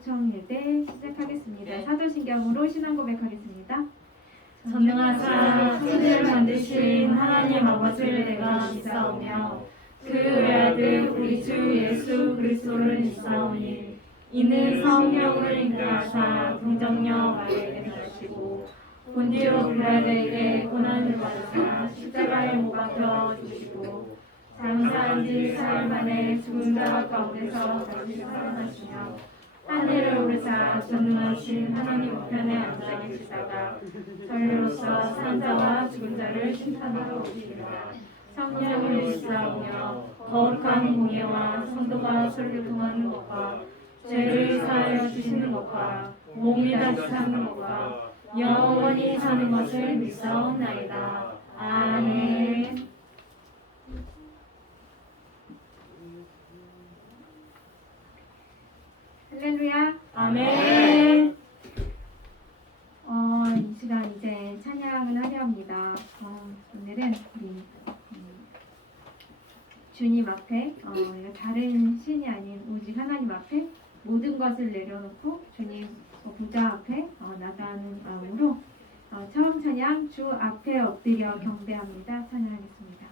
초청 예배 시작하겠습니다. 사도신경으로 신앙 고백하겠습니다. 전능하사 천지를 만드신 하나님 아버지를 내가 믿사오며 그 외아들 우리 주 예수 그리스도를 믿사오니 이는 성령을 인도하사 동정녀 마리아에게 나시고 본디오 빌라도에게 고난을 받으사 십자가에 못 박혀 죽으시고 장사한 지 사흘 만에 죽은 자 가운데서 다시 살아나시며 하늘을 오르사 전능하신 하나님 우편에 앉아 계시다가 저희로서 산 자와 죽은 자를 심판하러 오시리라. 성령을 믿사오며 거룩한 공예와 성도가 서로 통하는 것과 죄를 사하여 주시는 것과 몸이 다시 사는 것과 영원히 사는 것을 믿사옵나이다. 아멘. 할렐루야. 아멘. 이 시간 이제 찬양을 하려 합니다. 오늘은 우리 주님 앞에 다른 신이 아닌 오직 하나님 앞에 모든 것을 내려놓고 주님 보좌 앞에 나가는 마음으로 처음 찬양 주 앞에 엎드려 경배합니다. 찬양하겠습니다.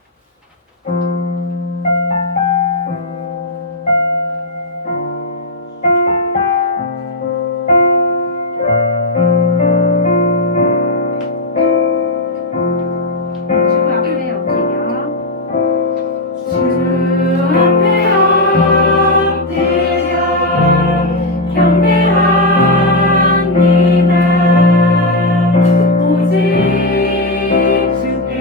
오직 주께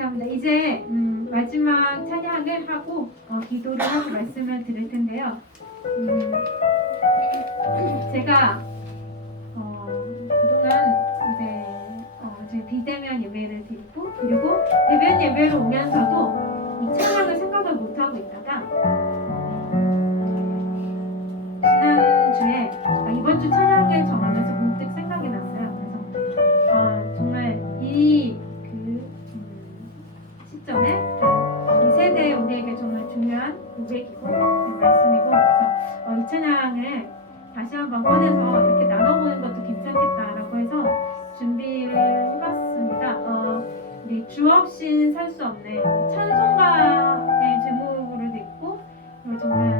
감사합니다. 이제 마지막 찬양을 하고 기도를 하고 말씀을 드릴 텐데요. 제가 그동안 이제 제 비대면 예배를 드리고 그리고 대면 예배를 오면서도 이 찬양을 생각을 못 하고 있다가 지난주에 이번 주 찬양을 정하면서 문득 생각이 났어요. 그래서 정말 이 시점에 이 세대에 우리에게 정말 중요한 고백이고 말씀이고 그래서 이 찬양을 다시 한번 꺼내서 이렇게 나눠보는 것도 괜찮겠다라고 해서 준비를 해봤습니다. 우리 주 없인 살 수 없네 찬송가의 제목으로 됐고 그리고 정말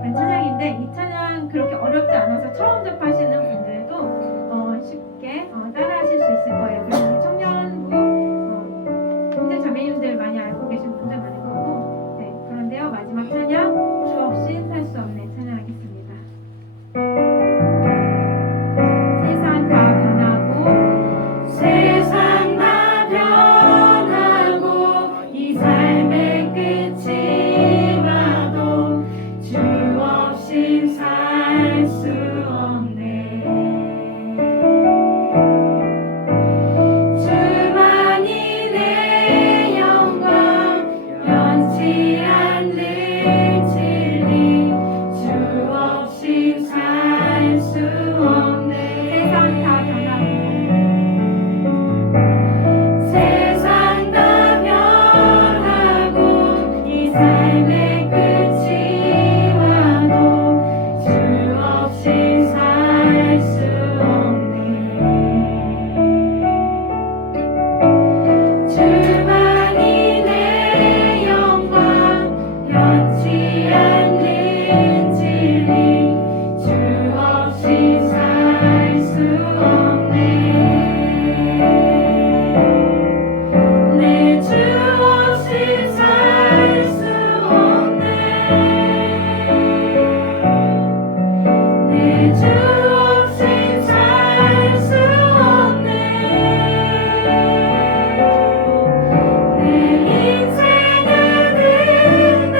그런 찬양인데 이 찬양 그렇게 어렵지 않아서 처음 접하시는 분들도 쉽게 따라하실 수 있을 거예요. 그리고 우리 청년부 형제 자매님들 많이 알고 계신 분들 많을 거고 그런데요 마지막 찬양 주 없인 살 수 없네 찬양하겠습니다. 세상 다 변하고 세상 다 변하고 이 삶의 끝이 와도 주 없인 살 수 없네. 주만이 내 영광 변치 않는 진리 주 없인 살 수 없네. 세상 다 변하고 세상 다 변하고 이 삶의 끝이 와도 주 없인 살 수 없네. 주만이 내 영광 변치 않는 진리 주 없인 살 수 없네. 내 주 없인 살 수 없네. 내 주 없인 살 수 없네. 내 인생의 등대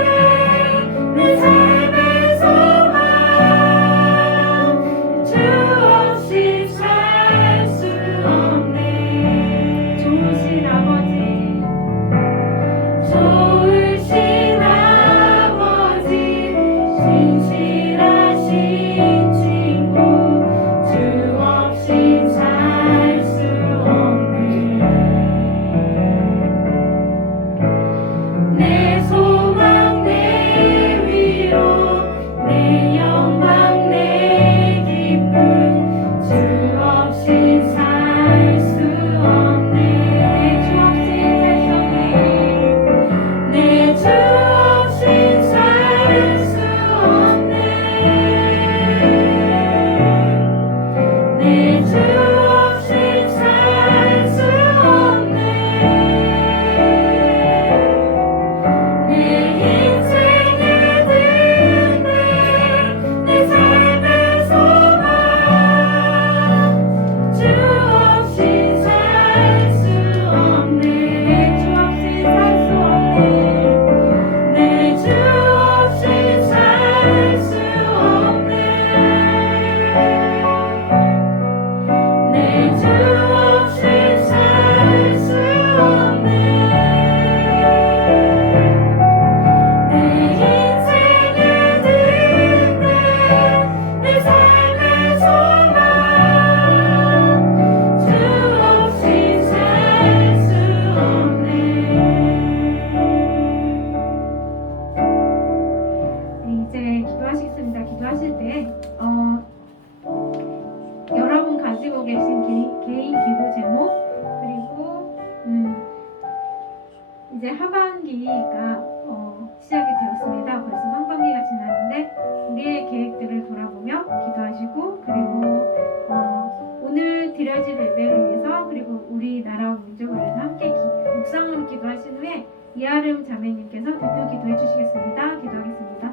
내 삶의 소망 주 없인 살 수 없네. 좋으신 아버지 좋으신 아버지 신실하신 친구 주 없인 살 수 없네. 내 소망 내 위로 내 영광 내 기쁨 주 없인 살 수 없네. 주 없인 살 수 없네. 내 주 없인 살 수 없네. 내 주 없인 살 수 없네. 내 인생의 등대 내 삶의 소망 주 없인 살 수 없네. 주 없인 살 수 없네. 내 주 없인 살 수 없네. 내 주 없인 살 수 없네. 내 인생의 등대 내 삶의 소망 주 없인 살 수 없네. 이제 기도하시겠습니다. 기도하실 때 여러분 가지고 계신 개인 기도 제목 그리고 이제 하반기가 시작이 되었습니다. 벌써 상반기가 지났는데 우리의 계획들을 돌아보며 기도하시고 그리고 오늘 드려질 예배를 위해서 그리고 우리나라 민족을 위해서 함께 묵상으로 기도하신 후에 이아름 자매님께서 대표 기도해 주시겠습니다. 기도하겠습니다.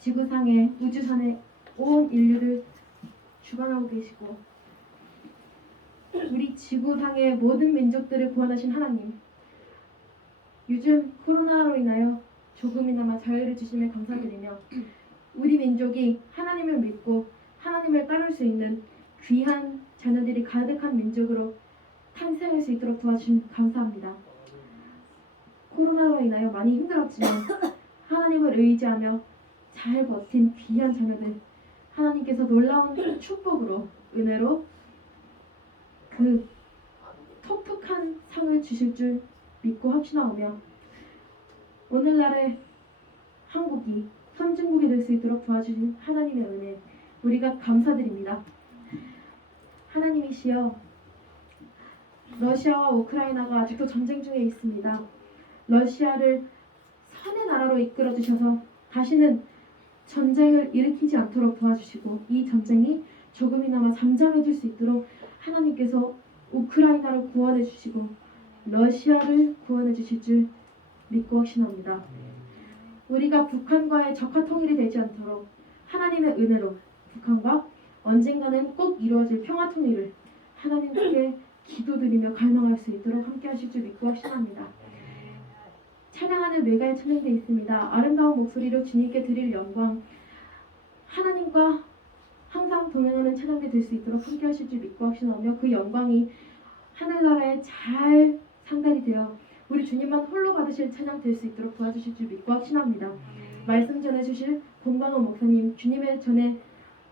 지구상에 우주선에 온 인류를 주관하고 계시고 우리 지구상의 모든 민족들을 구원하신 하나님, 요즘 코로나로 인하여 조금이나마 자유를 주심에 감사드리며 우리 민족이 하나님을 믿고 하나님을 따를 수 있는 귀한 자녀들이 가득한 민족으로 탄생할 수 있도록 도와주신 감사합니다. 코로나로 인하여 많이 힘들었지만 하나님을 의지하며 잘 버틴 귀한 자녀들, 하나님께서 놀라운 축복으로 은혜로 그 독특한 상을 주실 줄 믿고 확신하오며 오늘날의 한국이 선진국이 될 수 있도록 도와주신 하나님의 은혜 우리가 감사드립니다. 하나님이시여, 러시아와 우크라이나가 아직도 전쟁 중에 있습니다. 러시아를 선의 나라로 이끌어 주셔서 다시는 전쟁을 일으키지 않도록 도와주시고 이 전쟁이 조금이나마 잠잠해질 수 있도록 하나님께서 우크라이나를 구원해 주시고 러시아를 구원해 주실 줄 믿고 확신합니다. 우리가 북한과의 적화 통일이 되지 않도록 하나님의 은혜로 북한과 언젠가는 꼭 이루어질 평화 통일을 하나님께 기도드리며 갈망할 수 있도록 함께 하실 줄 믿고 확신합니다. 찬양하는 외가에 찬양되어 있습니다. 아름다운 목소리로 주님께 드릴 영광, 하나님과 항상 동행하는 찬양대 될 수 있도록 함께 하실 줄 믿고 확신하며 그 영광이 하늘나라에 잘 상달이 되어 우리 주님만 홀로 받으실 찬양 될 수 있도록 도와주실 줄 믿고 확신합니다. 말씀 전해주실 권광호 목사님, 주님의 전에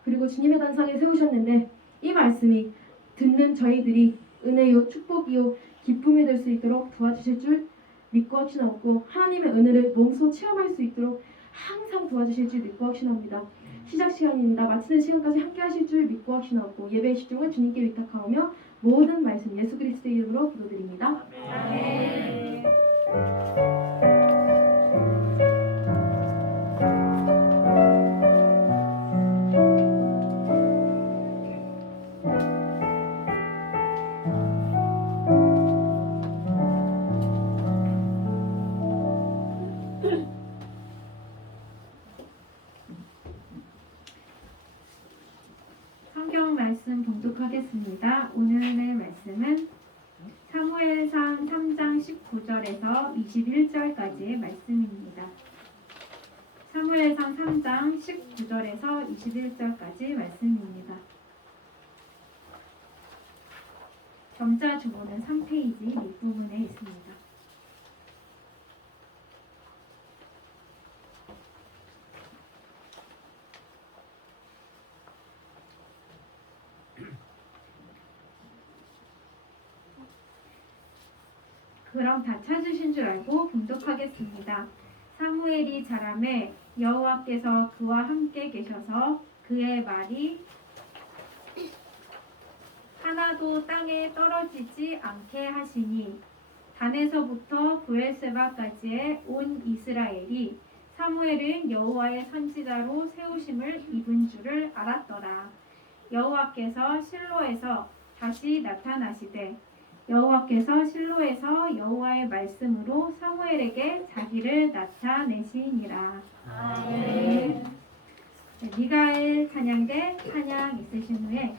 그리고 주님의 단상에 세우셨는데 이 말씀이 듣는 저희들이 은혜요 축복이요 기쁨이 될 수 있도록 도와주실 줄 믿고 확신하고 하나님의 은혜를 몸소 체험할 수 있도록 항상 도와주실 줄 믿고 확신합니다. 시작 시간입니다. 마치는 시간까지 함께 하실 줄 믿고 확신하고 예배의 집중을 주님께 위탁하오며 모든 말씀 예수 그리스도의 이름으로 기도드립니다. 아멘. 성경 말씀 봉독하겠습니다. 오늘의 말씀은 사무엘상 3장 19절에서 21절까지의 말씀입니다. 사무엘상 3장 19절에서 21절까지 말씀입니다. 점자 주보는 3페이지 밑부분에 있습니다. 그럼 다 찾으신 줄 알고 봉독하겠습니다. 사무엘이 자라매 여호와께서 그와 함께 계셔서 그의 말이 하나도 땅에 떨어지지 않게 하시니 단에서부터 브엘세바까지의 온 이스라엘이 사무엘은 여호와의 선지자로 세우심을 입은 줄을 알았더라. 여호와께서 실로에서 다시 나타나시되 여호와께서 실로에서 여호와의 말씀으로 사무엘에게 자기를 나타내시니라. 아멘. 네, 미가엘 찬양대 찬양 있으신 후에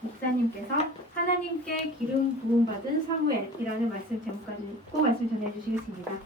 목사님께서 하나님께 기름 부음 받은 사무엘이라는 말씀 제목까지 읽고 말씀 전해 주시겠습니다.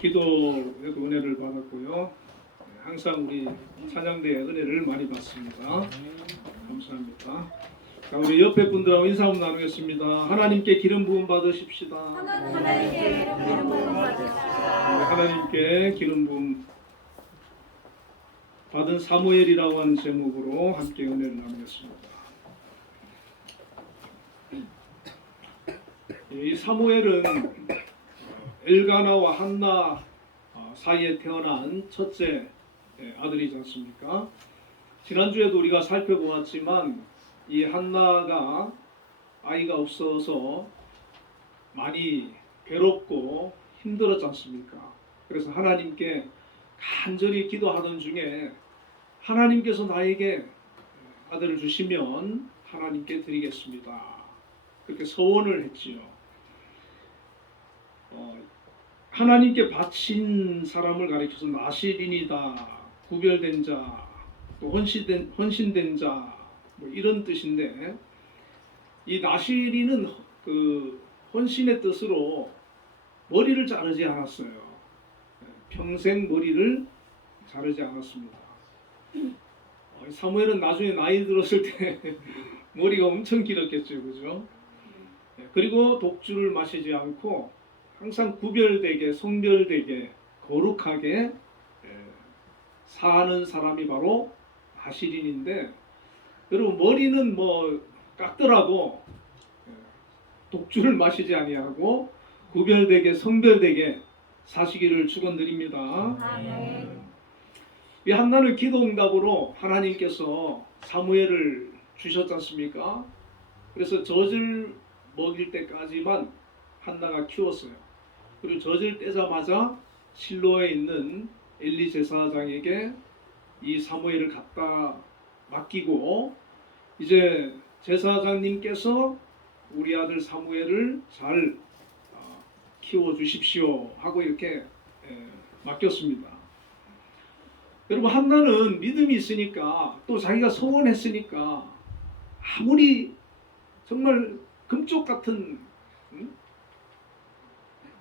기도에도 은혜를 받았고요. 항상 우리 찬양대의 은혜를 많이 받습니다. 감사합니다. 자, 우리 옆에 분들하고 인사 한번 나누겠습니다. 하나님께 기름 부음 받으십시다. 하나님께 기름 부음 받으십시다. 하나님께 기름 부음 받은 사무엘이라고 하는 제목으로 함께 은혜를 나누겠습니다. 이 사무엘은 엘가나와 한나 사이에 태어난 첫째 아들이지 않습니까? 지난주에도 우리가 살펴보았지만 이 한나가 아이가 없어서 많이 괴롭고 힘들었지 않습니까? 그래서 하나님께 간절히 기도하던 중에 하나님께서 나에게 아들을 주시면 하나님께 드리겠습니다. 그렇게 소원을 했지요. 하나님께 바친 사람을 가리켜서 나시린이다, 구별된 자, 또 헌신된 자, 뭐 이런 뜻인데, 이 나시린은 그 헌신의 뜻으로 머리를 자르지 않았어요. 평생 머리를 자르지 않았습니다. 사무엘은 나중에 나이 들었을 때 머리가 엄청 길었겠죠, 그죠? 그리고 독주를 마시지 않고 항상 구별되게, 성별되게, 거룩하게 사는 사람이 바로 나시린인데, 여러분 머리는 뭐 깎더라도 독주를 마시지 아니하고 구별되게, 성별되게 사시기를 축원드립니다. 아멘. 이 한나는 기도 응답으로 하나님께서 사무엘을 주셨지 않습니까? 그래서 젖을 먹일 때까지만 한나가 키웠어요. 그리고 젖을 떼자마자 실로에 있는 엘리 제사장에게 이 사무엘을 갖다 맡기고, 이제 제사장님께서 우리 아들 사무엘을 잘 키워 주십시오 하고 이렇게 맡겼습니다. 여러분, 한나는 믿음이 있으니까, 또 자기가 소원했으니까, 아무리 정말 금쪽 같은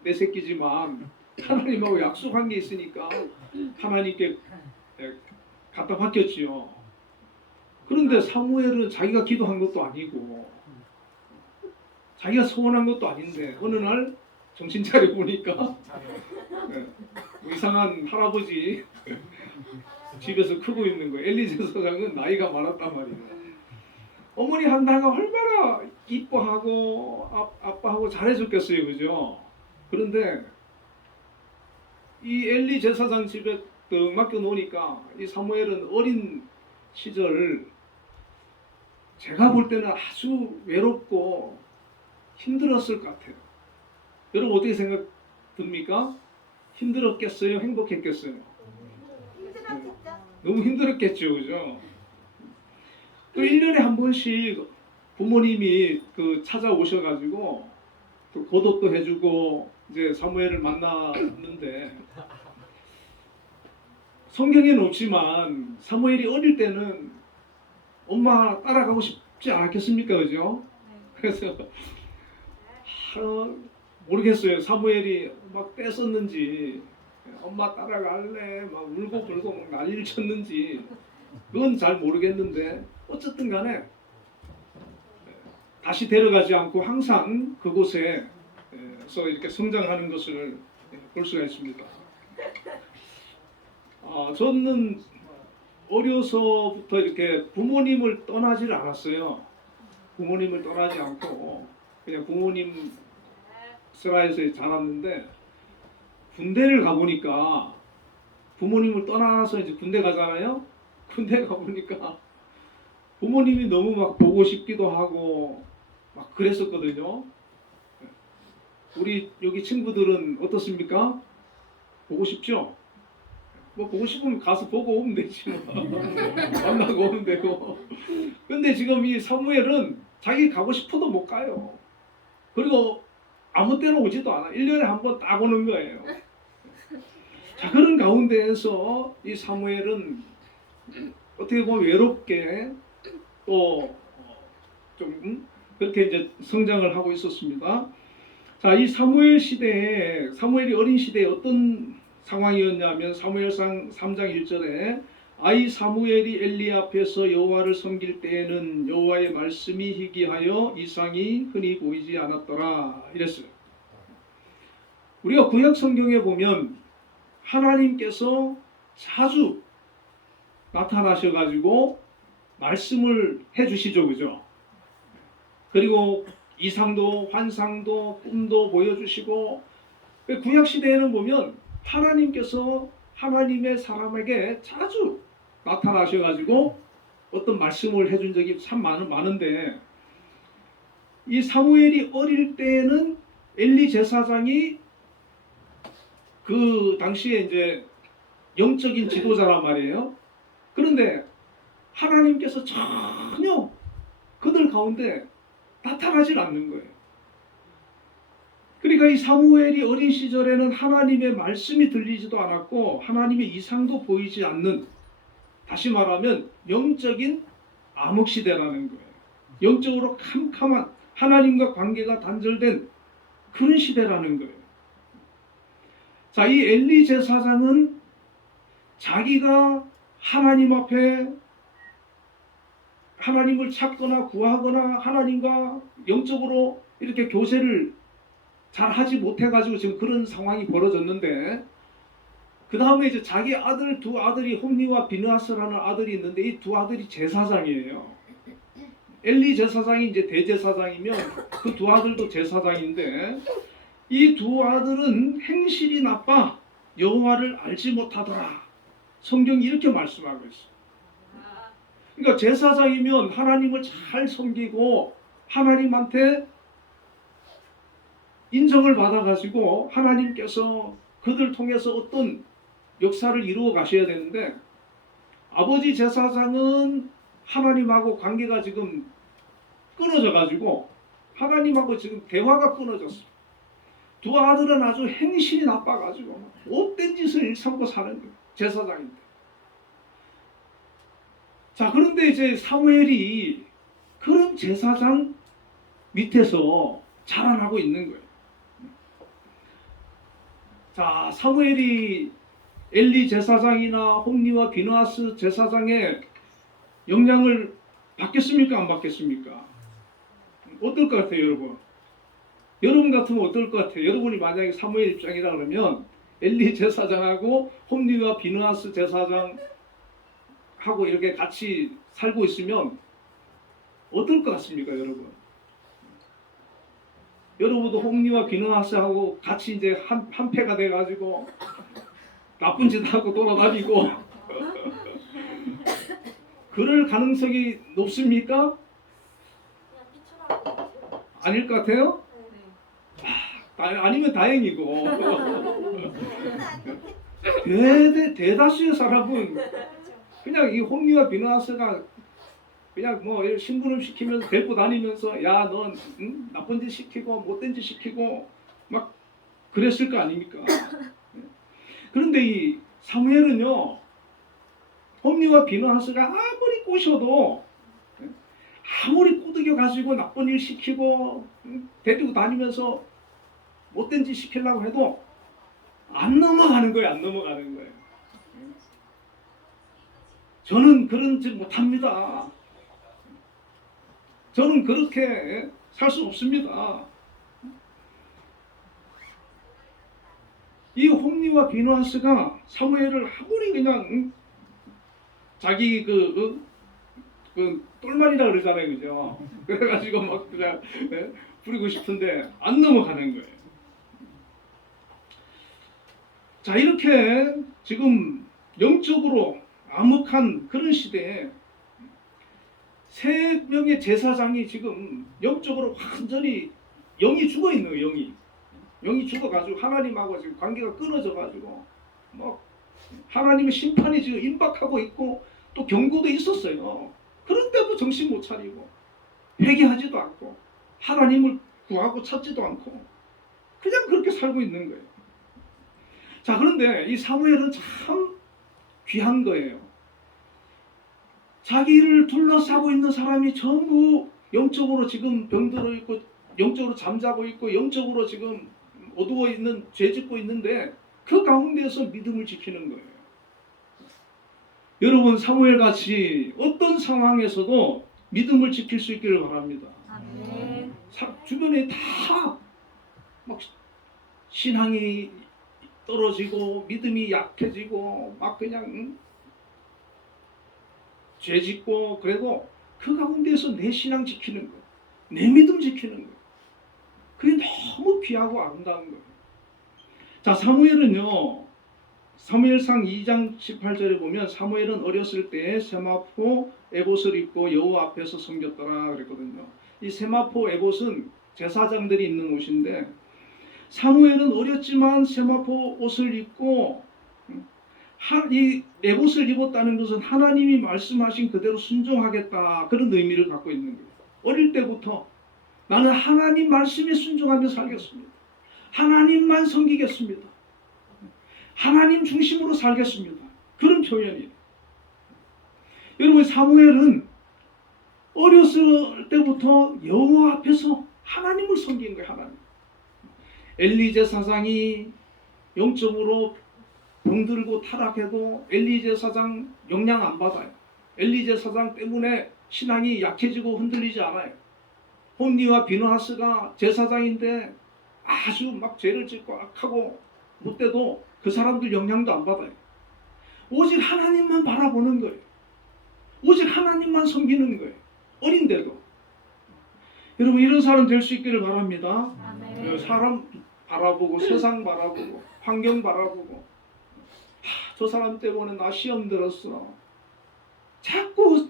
내 새끼지만 하나님하고 약속한 게 있으니까 하나님께 갖다 맡겼지요. 그런데 사무엘은 자기가 기도한 것도 아니고 자기가 소원한 것도 아닌데, 어느 날 정신 차려 보니까 이상한 할아버지 집에서 크고 있는 거예요. 엘리 제사장은 나이가 많았단 말이에요. 어머니 한나가 얼마나 이뻐하고 아빠하고 잘해줬겠어요, 그죠? 그런데 이 엘리 제사장 집에 딱 맡겨 놓으니까 이 사무엘은 어린 시절, 제가 볼 때는 아주 외롭고 힘들었을 것 같아요. 여러분 어떻게 생각 듭니까? 힘들었겠어요? 행복했겠어요? 너무 힘들었겠죠, 그죠? 또 1년에 한 번씩 부모님이 찾아오셔가지고 또 고독도 해주고 이제 사무엘을 만났는데, 성경에는 없지만 사무엘이 어릴 때는 엄마 따라가고 싶지 않았겠습니까, 그죠? 그래서 모르겠어요. 사무엘이 막 떼썼는지, 엄마 따라갈래 막 울고 불고 막 난리를 쳤는지, 그건 잘 모르겠는데, 어쨌든 간에 다시 데려가지 않고 항상 그곳에서 이렇게 성장하는 것을 볼 수가 있습니다. 저는 어려서부터 이렇게 부모님을 떠나질 않았어요. 부모님을 떠나지 않고 그냥 부모님 세라에서 자랐는데, 군대를 가보니까 부모님을 떠나서 이제 군대 가잖아요. 군대 가보니까 부모님이 너무 막 보고 싶기도 하고 막 그랬었거든요. 우리 여기 친구들은 어떻습니까? 보고 싶죠? 뭐 보고 싶으면 가서 보고 오면 되지 뭐. 만나고 오면 되고. 근데 지금 이 사무엘은 자기 가고 싶어도 못 가요. 그리고 아무 때나 오지도 않아. 1년에 한 번 딱 오는 거예요. 자, 그런 가운데에서 이 사무엘은 어떻게 보면 외롭게 또 좀 그렇게 이제 성장을 하고 있었습니다. 자, 이 사무엘 시대에 사무엘이 어린 시대에 어떤 상황이었냐면 사무엘상 3장 1절에 아이 사무엘이 엘리 앞에서 여호와를 섬길 때에는 여호와의 말씀이 희귀하여 이상이 흔히 보이지 않았더라 이랬어요. 우리가 구약 성경에 보면 하나님께서 자주 나타나셔가지고 말씀을 해주시죠, 그죠? 그리고 이상도 환상도 꿈도 보여주시고 구약 시대에는 보면 하나님께서 하나님의 사람에게 자주 나타나셔가지고 어떤 말씀을 해준 적이 참 많은데 이 사무엘이 어릴 때에는 엘리 제사장이 그 당시에 이제 영적인 지도자란 말이에요. 그런데 하나님께서 전혀 그들 가운데 나타나질 않는 거예요. 그러니까 이 사무엘이 어린 시절에는 하나님의 말씀이 들리지도 않았고 하나님의 이상도 보이지 않는, 다시 말하면 영적인 암흑시대라는 거예요. 영적으로 캄캄한 하나님과 관계가 단절된 그런 시대라는 거예요. 자, 이 엘리 제사장은 자기가 하나님 앞에 하나님을 찾거나 구하거나 하나님과 영적으로 이렇게 교제를 잘 하지 못해가지고 지금 그런 상황이 벌어졌는데, 그 다음에 이제 자기 아들 두 아들이 홈리와 비느하스라는 아들이 있는데 이 두 아들이 제사장이에요. 엘리 제사장이 이제 대제사장이면 그 두 아들도 제사장인데 이 두 아들은 행실이 나빠 여호와를 알지 못하더라. 성경이 이렇게 말씀하고 있어요. 그러니까 제사장이면 하나님을 잘 섬기고 하나님한테 인정을 받아가지고 하나님께서 그들 통해서 어떤 역사를 이루어 가셔야 되는데 아버지 제사장은 하나님하고 관계가 지금 끊어져 가지고 하나님하고 지금 대화가 끊어졌어. 두 아들은 아주 행실이 나빠가지고 못된 짓을 일삼고 사는 거예요. 제사장인데. 자, 그런데 이제 사무엘이 그런 제사장 밑에서 자라나고 있는 거예요. 자, 사무엘이 엘리 제사장이나 홈리와 비느하스 제사장의 영향을 받겠습니까? 안 받겠습니까? 어떨 것 같아요, 여러분? 여러분 같으면 어떨 것 같아요? 여러분이 만약에 사무엘 입장이라 그러면 엘리 제사장하고 홈리와 비느하스 제사장하고 이렇게 같이 살고 있으면 어떨 것 같습니까, 여러분? 여러분도 홈리와 비느하스하고 같이 이제 한 패가 돼가지고 나쁜 짓 하고 돌아다니고 그럴 가능성이 높습니까? 아닐 것 같아요? 아니면 다행이고 대다수의 사람은 그냥 이 홈리와 비느하스가 그냥 뭐 심부름 시키면서 데리고 다니면서 야, 넌 나쁜 짓 시키고 못된 짓 시키고 막 그랬을 거 아닙니까? 그런데 이 사무엘은요, 홈리와 비느하스가 아무리 꼬셔도 아무리 꼬드겨 가지고 나쁜 일 시키고 데리고 다니면서 못된 짓 시키려고 해도 안 넘어가는 거예요. 안 넘어가는 거예요. 저는 그런 짓 못합니다. 저는 그렇게 살 수 없습니다. 이 홈리와 비느하스가 사무엘을 아무리 그냥 자기 그 똘마니라 그러잖아요, 그죠? 그래가지고 막 그냥 부리고 싶은데 안 넘어가는 거예요. 자, 이렇게 지금 영적으로 암흑한 그런 시대에 세 명의 제사장이 지금 영적으로 완전히 영이 죽어 있는 거예요. 영이 죽어가지고 하나님하고 지금 관계가 끊어져가지고 뭐 하나님의 심판이 지금 임박하고 있고 또 경고도 있었어요. 그런데도 정신 못 차리고 회개하지도 않고 하나님을 구하고 찾지도 않고 그냥 그렇게 살고 있는 거예요. 자, 그런데 이 사무엘은 참 귀한 거예요. 자기를 둘러싸고 있는 사람이 전부 영적으로 지금 병들어 있고 영적으로 잠자고 있고 영적으로 지금 어두워 있는 죄 짓고 있는데 그 가운데서 믿음을 지키는 거예요. 여러분 사무엘 같이 어떤 상황에서도 믿음을 지킬 수 있기를 바랍니다. 아멘. 주변에 다 막 신앙이 떨어지고 믿음이 약해지고 막 그냥 죄 짓고 그래도 그 가운데서 내 신앙 지키는 거예요. 내 믿음 지키는 거예요. 그게 너무 귀하고 아름다운 거예요. 자, 사무엘은요. 사무엘상 2장 18절에 보면 사무엘은 어렸을 때 세마포 에봇을 입고 여호와 앞에서 섬겼더라 그랬거든요. 이 세마포 에봇은 제사장들이 입는 옷인데 사무엘은 어렸지만 세마포 옷을 입고 이 에봇을 입었다는 것은 하나님이 말씀하신 그대로 순종하겠다 그런 의미를 갖고 있는 거예요. 어릴 때부터 나는 하나님 말씀에 순종하며 살겠습니다. 하나님만 섬기겠습니다. 하나님 중심으로 살겠습니다. 그런 표현이에요. 여러분 사무엘은 어렸을 때부터 여호와 앞에서 하나님을 섬긴 거예요. 하나님. 엘리 제사장이 영적으로 병들고 타락해도 엘리 제사장 영향 안 받아요. 엘리 제사장 때문에 신앙이 약해지고 흔들리지 않아요. 홈니와 비느하스가 제사장인데 아주 막 죄를 짓고 악하고 못돼도 그 사람들 영향도 안 받아요. 오직 하나님만 바라보는 거예요. 오직 하나님만 섬기는 거예요. 어린데도. 여러분 이런 사람 될 수 있기를 바랍니다. 아멘. 사람 바라보고 세상 바라보고 환경 바라보고 저 사람 때문에 나 시험 들었어. 자꾸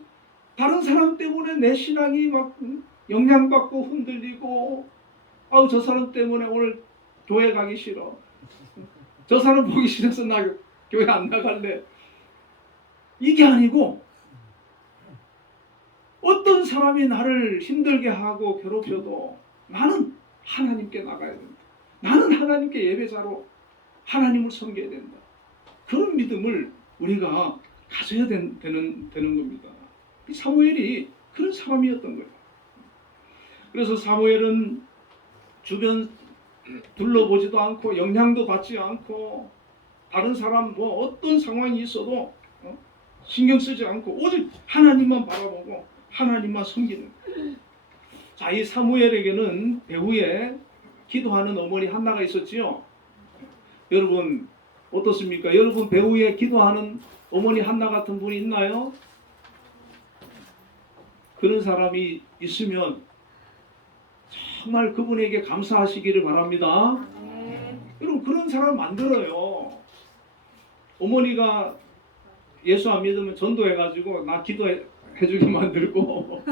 다른 사람 때문에 내 신앙이 막 영향받고 흔들리고 저 사람 때문에 오늘 교회 가기 싫어. 저 사람 보기 싫어서 나 교회 안 나갈래. 이게 아니고 어떤 사람이 나를 힘들게 하고 괴롭혀도 나는 하나님께 나가야 된다. 나는 하나님께 예배자로 하나님을 섬겨야 된다. 그런 믿음을 우리가 가져야 되는 겁니다. 사무엘이 그런 사람이었던 거예요. 그래서 사무엘은 주변 둘러보지도 않고 영향도 받지 않고 다른 사람 뭐 어떤 상황이 있어도 신경 쓰지 않고 오직 하나님만 바라보고 하나님만 섬기는 거예요. 자, 이 사무엘에게는 배후에 기도하는 어머니 한나가 있었지요. 여러분 어떻습니까? 여러분 배후에 기도하는 어머니 한나 같은 분이 있나요? 그런 사람이 있으면 정말 그분에게 감사하시기를 바랍니다. 여러분 그런 사람 만들어요. 어머니가 예수 안 믿으면 전도해가지고 나 기도해주게 만들고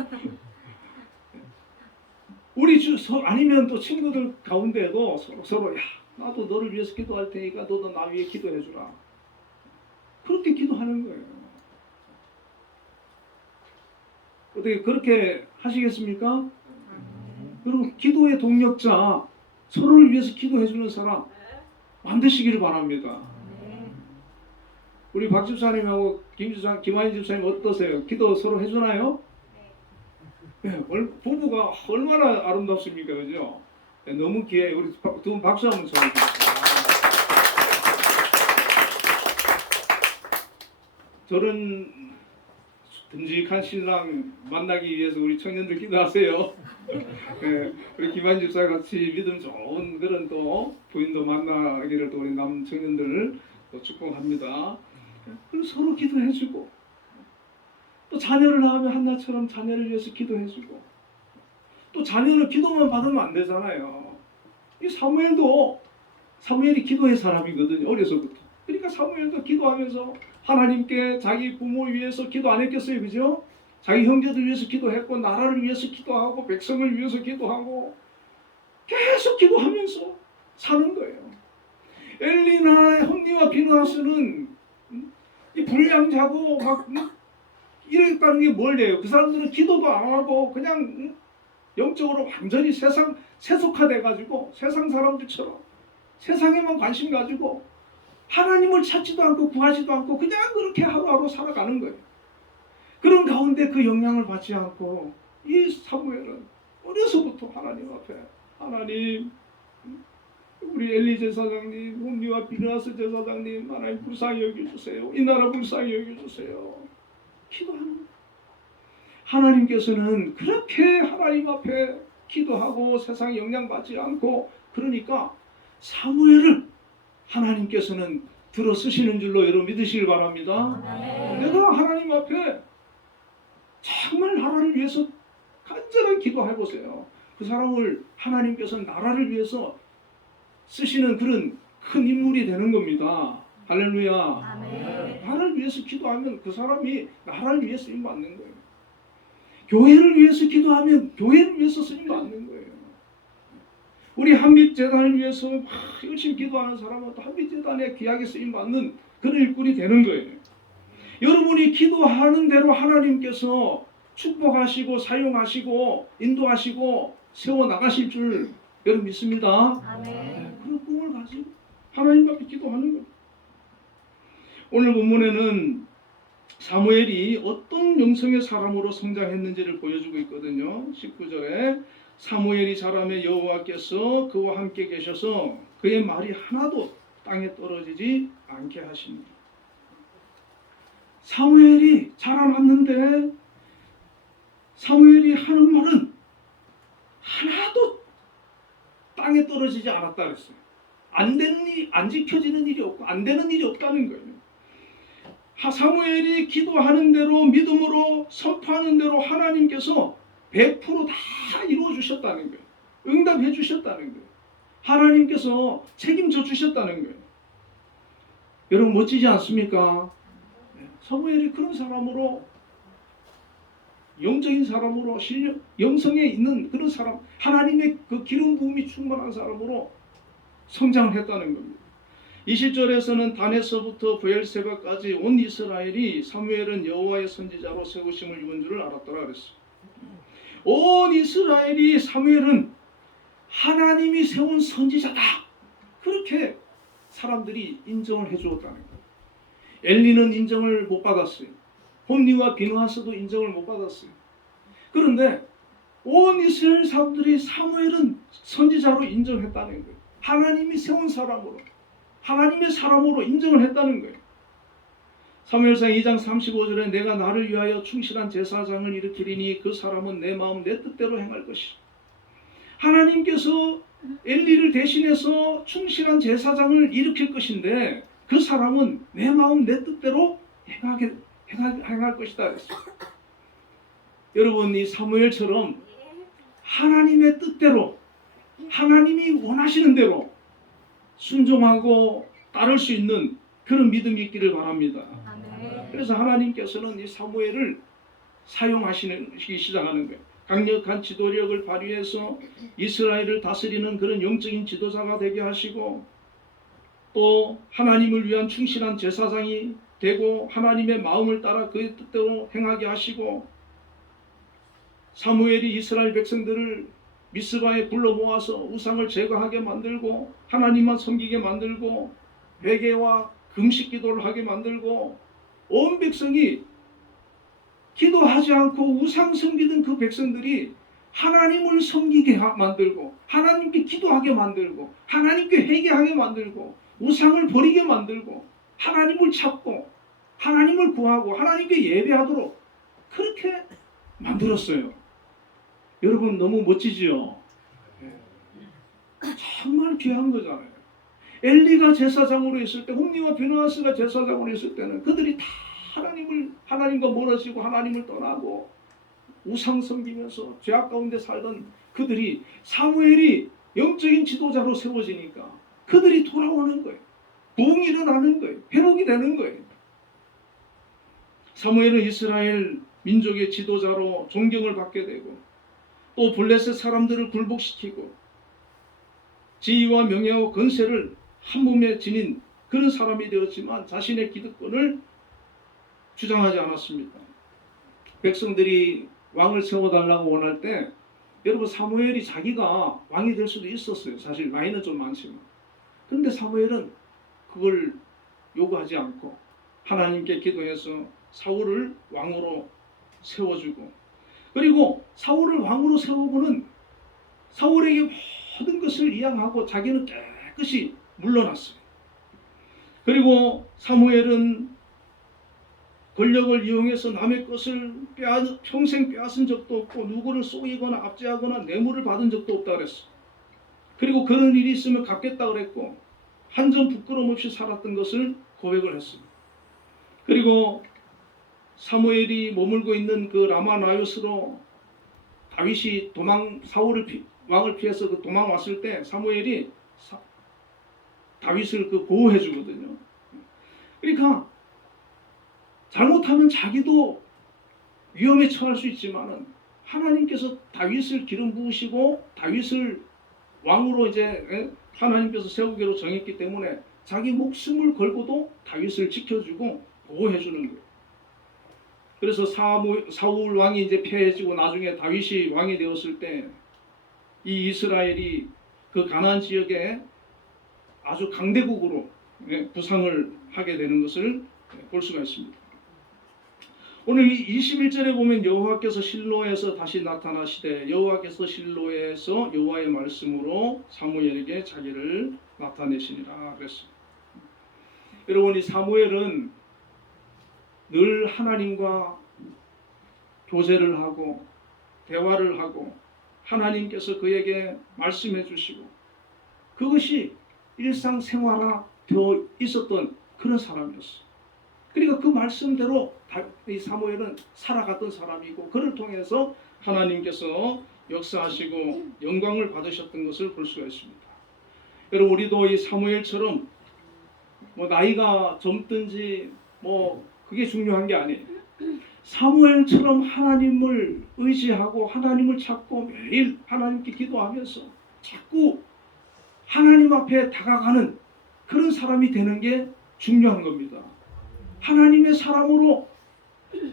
우리 아니면 또 친구들 가운데도 서로 야 나도 너를 위해서 기도할 테니까 너도 나 위해 기도해주라. 그렇게 기도하는 거예요. 어떻게 그렇게 하시겠습니까? 여러분 기도의 동력자 서로를 위해서 기도해주는 사람 만드시기를 바랍니다. 우리 박 집사님하고 김한희 집사님 어떠세요? 기도 서로 해주나요? 네, 부부가 얼마나 아름답습니까, 그죠? 네, 너무 귀해요. 우리 두 분 박수 한번 쳐주세요. 저런 듬직한 신랑 만나기 위해서 우리 청년들 기도하세요. 네, 우리 김한희 집사 같이 믿음 좋은 그런 또 부인도 만나기를 또 우리 남 청년들 또 축복합니다. 그리고 서로 기도해주고 또 자녀를 낳으면 한나처럼 자녀를 위해서 기도해주고 또 자녀는 기도만 받으면 안 되잖아요. 이 사무엘이 기도의 사람이거든요. 어려서부터. 그러니까 사무엘도 기도하면서 하나님께 자기 부모 위해서 기도 안 했겠어요, 그죠? 자기 형제들 위해서 기도했고 나라를 위해서 기도하고 백성을 위해서 기도하고 계속 기도하면서 사는 거예요. 엘리나 홈니와 비느하스는 이 불량자고 막 이랬다는 게 뭘래요? 그 사람들은 기도도 안 하고 그냥 영적으로 완전히 세속화돼가지고 세상 사람들처럼 세상에만 관심 가지고 하나님을 찾지도 않고 구하지도 않고 그냥 그렇게 하루하루 살아가는 거예요. 그런 가운데 그 영향을 받지 않고 이 사무엘은 어려서부터 하나님 앞에 하나님 우리 엘리 제사장님, 홈리와 비느하스 제사장님 하나님 불쌍히 여겨주세요. 이 나라 불쌍히 여겨주세요. 기도하는 거예요. 하나님께서는 그렇게 하나님 앞에 기도하고 세상 영향받지 않고 그러니까 사무엘을 하나님께서는 들어 쓰시는 줄로 여러분 믿으시길 바랍니다. 내가 하나님 앞에 정말 나라를 위해서 간절하게 기도해보세요. 그 사람을 하나님께서는 나라를 위해서 쓰시는 그런 큰 인물이 되는 겁니다. 할렐루야. 나라를 위해서 기도하면 그 사람이 나라를 위해 쓰임 받는 거예요. 교회를 위해서 기도하면 교회를 위해서 쓰임 받는 거예요. 우리 한빛재단을 위해서 막 열심히 기도하는 사람은 또 한빛재단에 귀하게 쓰임 받는 그런 일꾼이 되는 거예요. 여러분이 기도하는 대로 하나님께서 축복하시고 사용하시고 인도하시고 세워나가실 줄 여러분 믿습니다. 그런 꿈을 가지고 하나님 앞에 기도하는 거예요. 오늘 본문에는 사무엘이 어떤 영성의 사람으로 성장했는지를 보여주고 있거든요. 19절에 사무엘이 자라매 여호와께서 그와 함께 계셔서 그의 말이 하나도 땅에 떨어지지 않게 하시니. 사무엘이 자라났는데 사무엘이 하는 말은 하나도 땅에 떨어지지 않았다 그랬어요. 안 되는 일, 안 지켜지는 일이 없고 안 되는 일이 없다는 거예요. 사무엘이 기도하는 대로 믿음으로 선포하는 대로 하나님께서 100%다 이루어 주셨다는 거예요. 응답해 주셨다는 거예요. 하나님께서 책임져 주셨다는 거예요. 여러분 멋지지 않습니까? 사무엘이 그런 사람으로 영적인 사람으로 실력, 영성에 있는 그런 사람, 하나님의 그 기름 부음이 충만한 사람으로 성장을 했다는 겁니다. 20절에서는 단에서부터 브엘세바까지 온 이스라엘이 사무엘은 여호와의 선지자로 세우심을 입은 줄을 알았더라 그랬어요. 온 이스라엘이 사무엘은 하나님이 세운 선지자다. 그렇게 사람들이 인정을 해주었다는 거예요. 엘리는 인정을 못 받았어요. 홈리와 비느하스도 인정을 못 받았어요. 그런데 온 이스라엘 사람들이 사무엘은 선지자로 인정했다는 거예요. 하나님이 세운 사람으로, 하나님의 사람으로 인정을 했다는 거예요. 사무엘상 2장 35절에 내가 나를 위하여 충실한 제사장을 일으키리니 그 사람은 내 마음 내 뜻대로 행할 것이다. 하나님께서 엘리를 대신해서 충실한 제사장을 일으킬 것인데 그 사람은 내 마음 내 뜻대로 행할 것이다 그랬어요. 여러분 이 사무엘처럼 하나님의 뜻대로 하나님이 원하시는 대로 순종하고 따를 수 있는 그런 믿음이 있기를 바랍니다. 그래서 하나님께서는 이 사무엘을 사용하시기 시작하는 거예요. 강력한 지도력을 발휘해서 이스라엘을 다스리는 그런 영적인 지도자가 되게 하시고 또 하나님을 위한 충실한 제사장이 되고 하나님의 마음을 따라 그의 뜻대로 행하게 하시고 사무엘이 이스라엘 백성들을 미스바에 불러 모아서 우상을 제거하게 만들고 하나님만 섬기게 만들고 회개와 금식 기도를 하게 만들고 온 백성이 기도하지 않고 우상 섬기던 그 백성들이 하나님을 섬기게 만들고 하나님께 기도하게 만들고 하나님께 회개하게 만들고 우상을 버리게 만들고 하나님을 찾고 하나님을 구하고 하나님께 예배하도록 그렇게 만들었어요. 여러분 너무 멋지지요? 정말 귀한 거잖아요. 엘리가 제사장으로 있을 때 홈리와 비느하스가 제사장으로 있을 때는 그들이 다 하나님과 멀어지고 하나님을 떠나고 우상 섬기면서 죄악 가운데 살던 그들이 사무엘이 영적인 지도자로 세워지니까 그들이 돌아오는 거예요. 부흥이 일어나는 거예요. 회복이 되는 거예요. 사무엘은 이스라엘 민족의 지도자로 존경을 받게 되고 또 블레셋 사람들을 굴복시키고 지위와 명예와 권세를 한 몸에 지닌 그런 사람이 되었지만 자신의 기득권을 주장하지 않았습니다. 백성들이 왕을 세워달라고 원할 때 여러분 사무엘이 자기가 왕이 될 수도 있었어요. 사실 나이는 좀 많지만 그런데 사무엘은 그걸 요구하지 않고 하나님께 기도해서 사울을 왕으로 세워주고 그리고 사울을 왕으로 세우고는 사울에게 모든 것을 이양하고 자기는 깨끗이 물러났어요. 그리고 사무엘은 권력을 이용해서 남의 것을 평생 빼앗은 적도 없고 누구를 속이거나 압제하거나 뇌물을 받은 적도 없다 그랬어. 그리고 그런 일이 있으면 갚겠다 그랬고 한 점 부끄럼 없이 살았던 것을 고백을 했습니다. 그리고 사무엘이 머물고 있는 그 라마나요스로 다윗이 왕을 피해서 그 도망 왔을 때 사무엘이 다윗을 보호해 주거든요. 그러니까 잘못하면 자기도 위험에 처할 수 있지만은 하나님께서 다윗을 기름 부으시고 다윗을 왕으로 이제 하나님께서 세우기로 정했기 때문에 자기 목숨을 걸고도 다윗을 지켜주고 보호해 주는 거예요. 그래서 사울 왕이 이제 패해지고 나중에 다윗이 왕이 되었을 때 이 이스라엘이 그 가나안 지역에 아주 강대국으로 부상을 하게 되는 것을 볼 수가 있습니다. 오늘 21절에 보면 여호와께서 실로에서 다시 나타나시되 여호와께서 실로에서 여호와의 말씀으로 사무엘에게 자기를 나타내시니라 그랬습니다. 여러분, 이 사무엘은 늘 하나님과 교제를 하고 대화를 하고 하나님께서 그에게 말씀해 주시고 그것이 일상생활화 되어 있었던 그런 사람이었어요. 그러니까 그 말씀대로 이 사무엘은 살아갔던 사람이고 그를 통해서 하나님께서 역사하시고 영광을 받으셨던 것을 볼 수가 있습니다. 여러분, 우리도 이 사무엘처럼 나이가 젊든지 그게 중요한 게 아니에요. 사무엘처럼 하나님을 의지하고 하나님을 찾고 매일 하나님께 기도하면서 자꾸 하나님 앞에 다가가는 그런 사람이 되는 게 중요한 겁니다. 하나님의 사람으로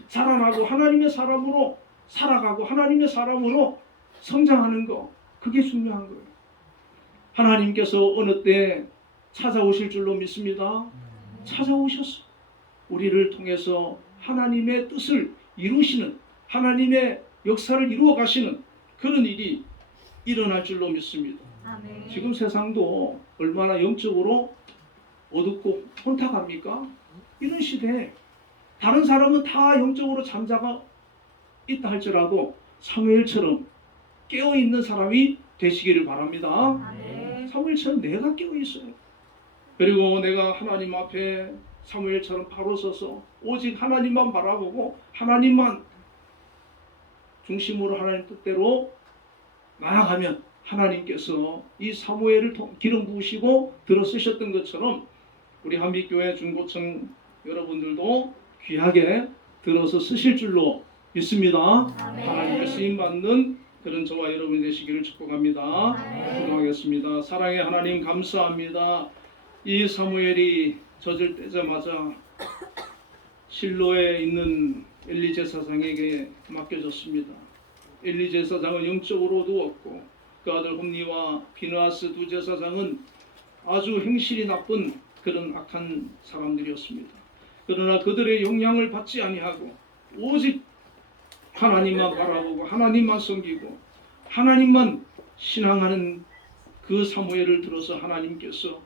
자라나고 하나님의 사람으로 살아가고 하나님의 사람으로 성장하는 거, 그게 중요한 거예요. 하나님께서 어느 때 찾아오실 줄로 믿습니다. 찾아오셨어. 우리를 통해서 하나님의 뜻을 이루시는, 하나님의 역사를 이루어 가시는 그런 일이 일어날 줄로 믿습니다. 아멘. 지금 세상도 얼마나 영적으로 어둡고 혼탁합니까? 이런 시대에 다른 사람은 다 영적으로 잠자가 있다 할지라도 사무엘처럼 깨어있는 사람이 되시기를 바랍니다. 아멘. 사무엘처럼 내가 깨어있어요. 그리고 내가 하나님 앞에 사무엘처럼 바로 서서 오직 하나님만 바라보고 하나님만 중심으로 하나님 뜻대로 나아가면 하나님께서 이 사무엘을 기름 부으시고 들어 쓰셨던 것처럼 우리 한빛교회 중고청 여러분들도 귀하게 들어서 쓰실 줄로 믿습니다. 하나님께 쓰임받는 그런 저와 여러분이 되시기를 축복합니다. 기도하겠습니다. 사랑의 하나님, 감사합니다. 이 사무엘이 젖을 떼자마자 실로에 있는 엘리 제사장에게 맡겨졌습니다. 엘리 제사장은 영적으로 어두웠고 그 아들 홈니와 비느하스 두 제사장은 아주 행실이 나쁜 그런 악한 사람들이었습니다. 그러나 그들의 영향을 받지 아니하고 오직 하나님만 바라보고 하나님만 섬기고 하나님만 신앙하는 그 사무엘을 들어서 하나님께서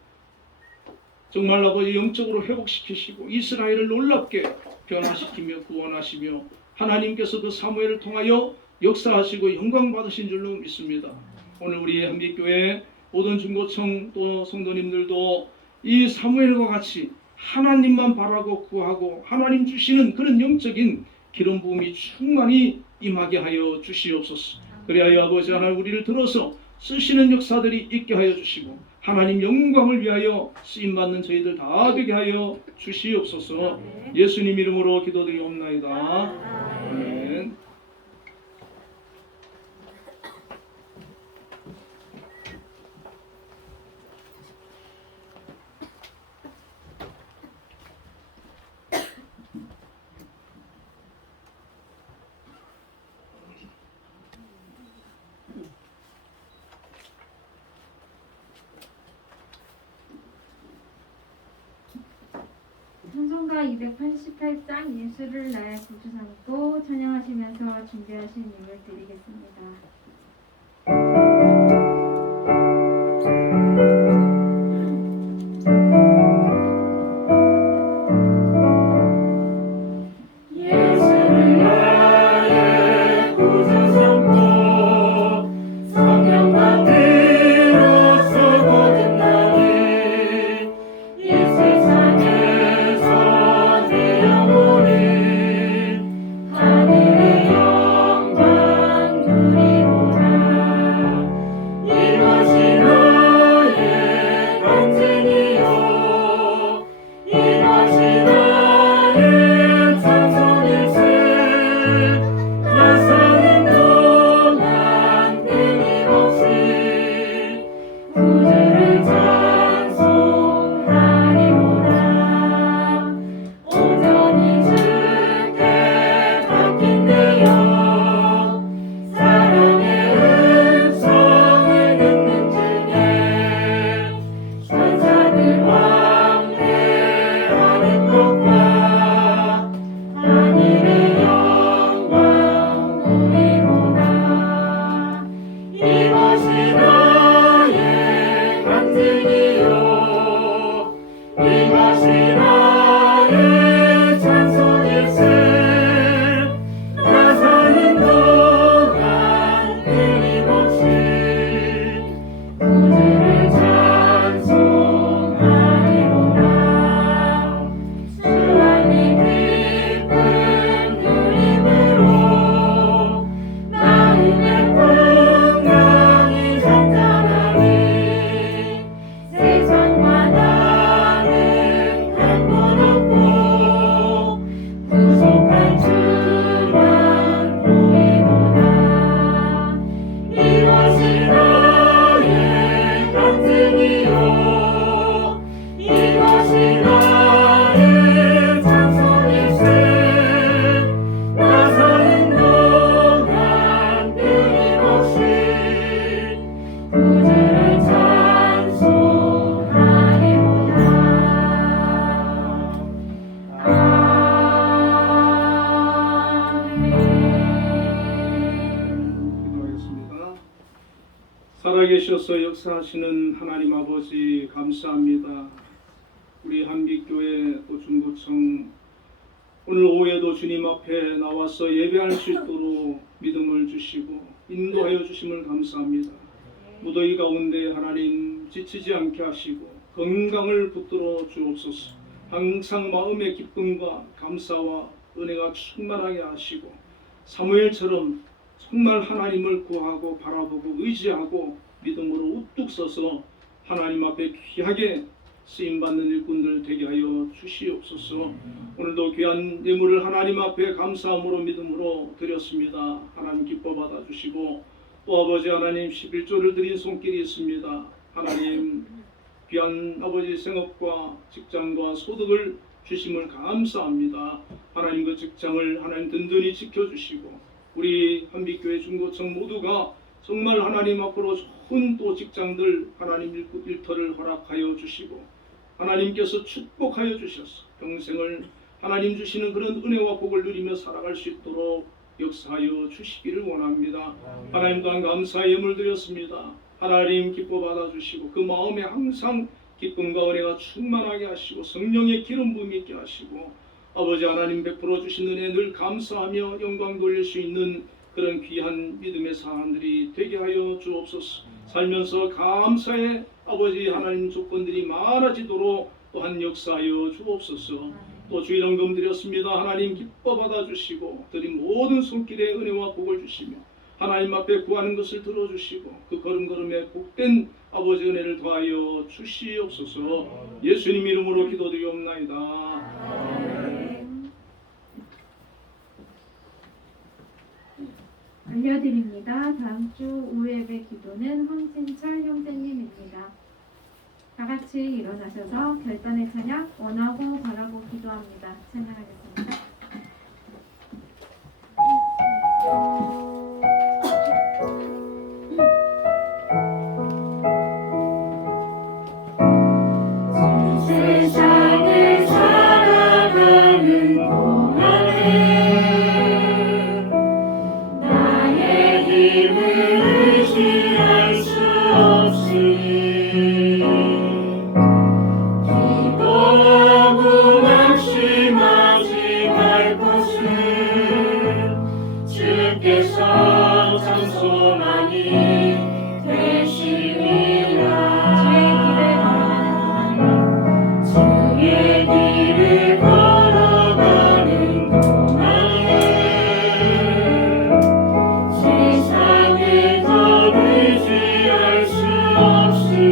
정말 아버지 영적으로 회복시키시고 이스라엘을 놀랍게 변화시키며 구원하시며 하나님께서 그 사무엘을 통하여 역사하시고 영광 받으신 줄로 믿습니다. 오늘 우리 한빛교회 모든 중고청 또 성도님들도 이 사무엘과 같이 하나님만 바라고 구하고 하나님 주시는 그런 영적인 기름 부음이 충만히 임하게 하여 주시옵소서. 그리하여 아버지 하나님 우리를 들어서 쓰시는 역사들이 있게 하여 주시고 하나님 영광을 위하여 쓰임받는 저희들 다 되게 하여 주시옵소서. 예수님 이름으로 기도드리옵나이다. 아멘. 찬송가 288장 예수를 나의 구주 삼고 찬양하시면서 준비하신 예물 드리겠습니다. 살아계셔서 역사하시는 하나님 아버지 감사합니다. 우리 한빛교회 또 중구청 오늘 오후에도 주님 앞에 나와서 예배할 수 있도록 믿음을 주시고 인도하여 주심을 감사합니다. 무더위 가운데 하나님 지치지 않게 하시고 건강을 붙들어 주옵소서. 항상 마음의 기쁨과 감사와 은혜가 충만하게 하시고 사무엘처럼 정말 하나님을 구하고 바라보고 의지하고 믿음으로 우뚝 서서 하나님 앞에 귀하게 쓰임받는 일꾼들 되게 하여 주시옵소서. 오늘도 귀한 예물을 하나님 앞에 감사함으로 믿음으로 드렸습니다. 하나님 기뻐 받아주시고 또 아버지 하나님 11조를 드린 손길이 있습니다. 하나님 귀한 아버지 생업과 직장과 소득을 주심을 감사합니다. 하나님 그 직장을 하나님 든든히 지켜주시고 우리 한빛교회 중고청 모두가 정말 하나님 앞으로 좋은 또 직장들 하나님 일터를 허락하여 주시고 하나님께서 축복하여 주셔서 평생을 하나님 주시는 그런 은혜와 복을 누리며 살아갈 수 있도록 역사하여 주시기를 원합니다. 하나님 또한 감사의 예물 드렸습니다. 하나님 기뻐 받아주시고 그 마음에 항상 기쁨과 은혜가 충만하게 하시고 성령의 기름 부음 있게 하시고 아버지 하나님 베풀어 주신 은혜 늘 감사하며 영광 돌릴 수 있는 그런 귀한 믿음의 사람들이 되게 하여 주옵소서. 살면서 감사의 아버지 하나님 조건들이 많아지도록 또한 역사하여 주옵소서. 또 주일헌금 드렸습니다. 하나님 기뻐 받아주시고 드린 모든 손길에 은혜와 복을 주시며 하나님 앞에 구하는 것을 들어주시고 그 걸음걸음에 복된 아버지 은혜를 더하여 주시옵소서. 예수님 이름으로 기도드리옵나이다. 알려드립니다. 다음 주 오후 예배 기도는 황진철 형제님입니다. 다 같이 일어나셔서 결단의 찬양 원하고 바라고 기도합니다. 찬양하겠습니다. 세상을 살아가는 동안에 나의 힘을 의지할 수 없으니 기도하고 낙심하지 말 것을 주께서 찬송하니 되시리라. 주의 길을 걸어가는 동안에 세상을 더 의지할 수 없으니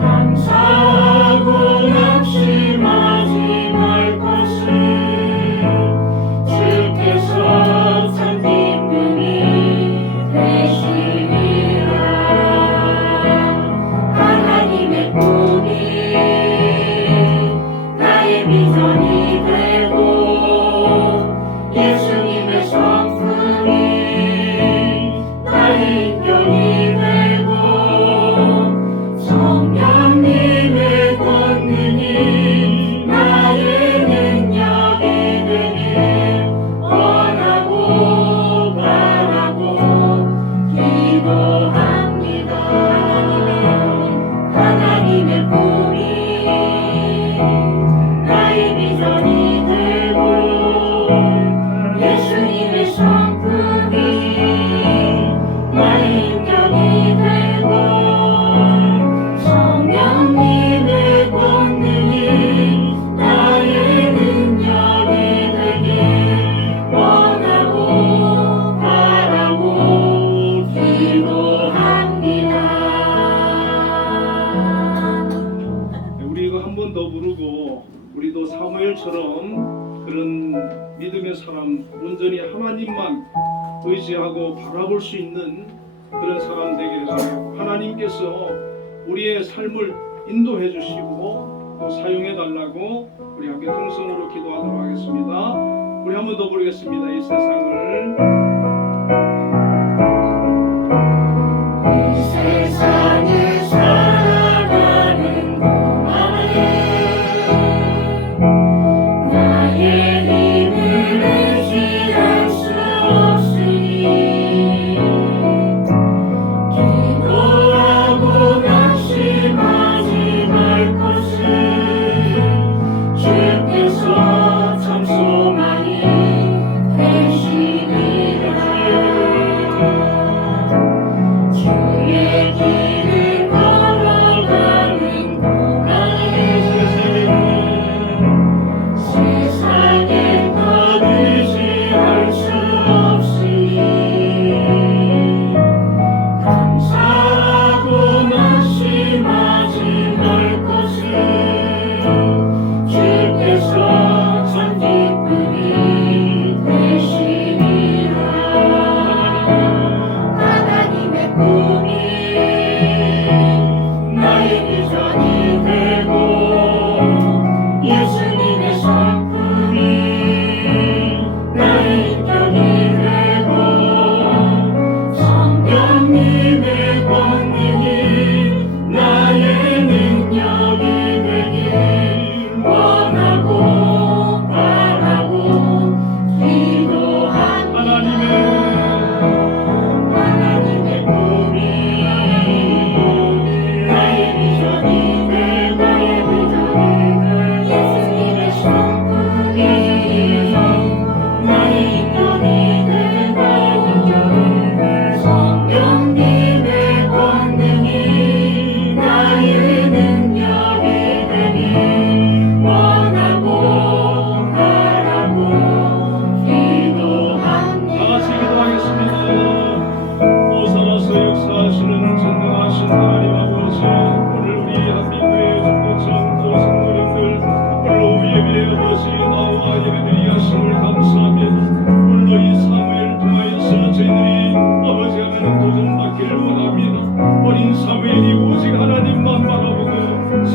감사하고 낙심하지 말 것을 주께서 참 기쁨이 되시리라. 하나님의 꿈이 나의 비전이 되고 예수님의 성품이 나의 인격이 되고 성령님의 권능이 나의 능력이 되길 원하고 바라고 기도합니다. 하나님의 꿈이 나의 비전이 되고 예수님의 성품이 나의 인격이 되고 성령님의 권능이 나의 능력이 되길 원하고 바라고 기도합니다. 우리 이거 한 번 더 부르고 우리도 사무엘처럼 그런 믿음의 사람 온전히 하나님만 의지하고 바라볼 수 있는 그런 사람 되게 해서 하나님께서 우리의 삶을 인도해 주시고 또 사용해 달라고 우리 함께 통성으로 기도하도록 하겠습니다. 우리 한 번 더 부르겠습니다. 이 세상을 이 세상을 살아가는 동안에 나의 힘을 의지할 수 없으니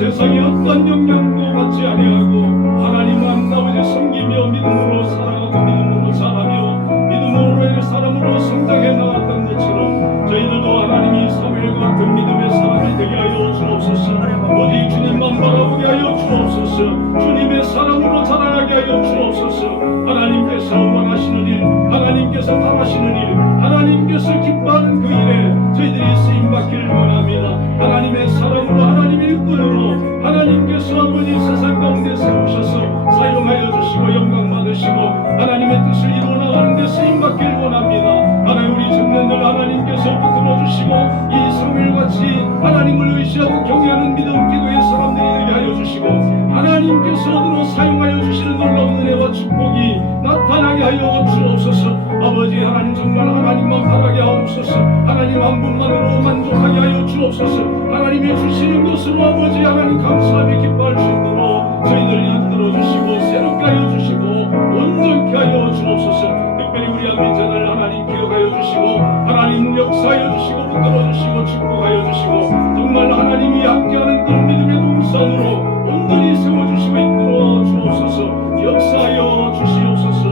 세상의 어떤 영향도 받지 아니하고 하나님 아버지 섬기며 믿음으로 살아가고 믿음으로 자라며 믿음으로 사람으로 성장해 나갔던 것처럼 저희들도 하나님이 사무엘 같은 믿음의 사람이 되게 하여 주옵소서. 오직 주님만 바라보게 하여 주옵소서. 주님의 사람으로 자라나게 하여 주옵소서. 하나님께서 원하시는 일, 하나님께서 바라시는 일, 하나님께서 기뻐하는 그 일에 저희들이 쓰임받기를 원합니다. 하나님의 사람으로 하나님의 일꾼으로 하나님께서 아버지 세상 가운데 세우셔서 사용하여 주시고 영광 받으시고 하나님의 뜻을 이루어 나가는 데 쓰임받기를 원합니다. 하나님 우리 청년들 하나님께서 붙들어 주시고 이 사무엘같이 하나님을 의지하고 경외하는 믿음 기도의 사람들이 되게 하여 주시고 하나님께서 얻으러 사용하여 주시는 놀라운 은혜와 축복이 나타나게 하여 주옵소서. 아버지 하나님 정말 하나님만 바라게 하옵소서. 하나님 한 분만으로 만족하게 하여 주옵소서. 하나님이 주시는 것으로 아버지 하나님 감사하며 기뻐할 수 있도록 저희들 이끌어 주시고 새롭게 하여 주시고 온전케 하여 주옵소서. 특별히 우리 아비자들 하나님 기억하여 주시고 하나님 역사하여 주시고 붙들어 주시고 축복하여 주시고 정말 하나님이 함께하는 그런 믿음의 동산으로 온전히 세워주시고 이끌어 주옵소서. 역사하여 주시옵소서.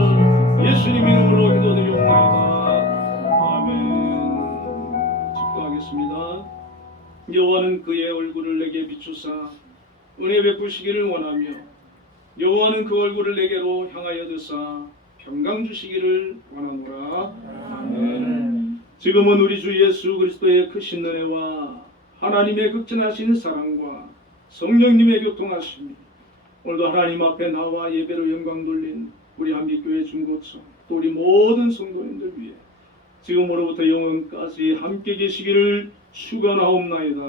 예수님 이름으로 기도드리옵나이다. 아멘. 축도하겠습니다. 여호와는 그의 얼굴을 내게 비추사 은혜 베푸시기를 원하며 여호와는 그 얼굴을 내게로 향하여 드사 평강 주시기를 원하노라. 아멘. 지금은 우리 주 예수 그리스도의 크신 은혜와 하나님의 극진하신 사랑과 성령님의 교통하심이 오늘도 하나님 앞에 나와 예배로 영광 돌린 우리 한빛교회 중고청 또 우리 모든 성도님들 위해 지금으로부터 영원까지 함께 계시기를 축원하옵나이다.